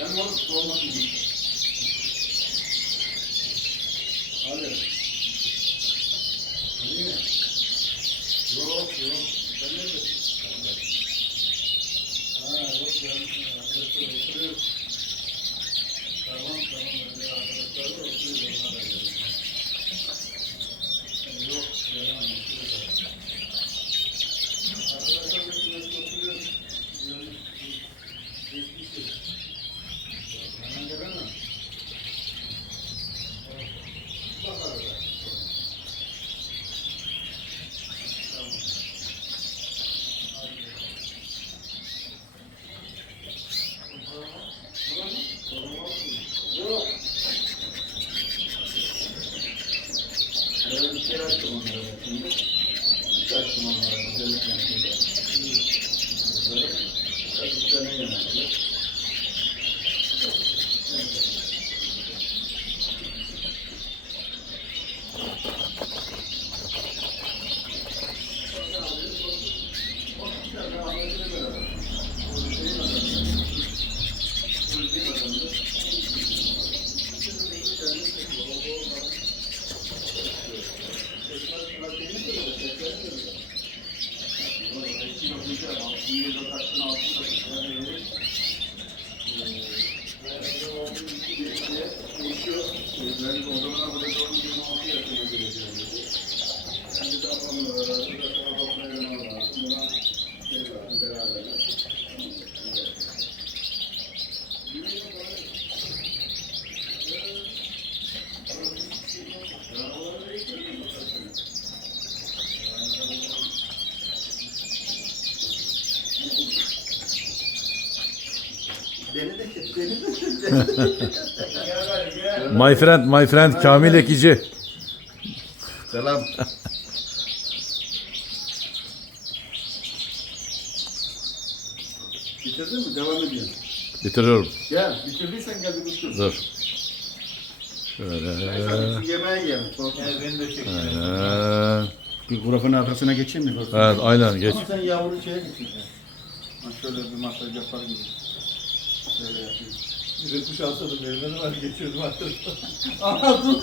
Ben onu sormak için. Hadi. Hadi mi? Yok. Sen neredesin? Yok ya. Arkadaşlar oturuyor. Tamam. Öyle arkadaşlar da oturuyor. Onlar da geliyor. Yok. Gelemem. Arkadaşlar oturuyor. Hemen gelemem. Bak arada. Tamam. Yok. Ben bir kere açtım onlara şimdi. Hiç açtım onlara. Güzellikle şimdi. Böyle. Kaç tane genelde. My friend Kamil Ekici. Selam. Bitirdin mi? Devam ediyorsun. Bitiriyorum. Gel. Bitirdiysen gel bir bitir. Dur. Şöyle. Yemeğe gel. Gel beni de çek. Aynen. Bir grafın arkasına geçeyim mi? Evet aynen geç. Ama sen yavru şeye geçeceksin. Şöyle bir masaj yapar gibi. Şöyle yapayım. Bir de kuş alsadım elime de var geçiyordum artık. Aha dur.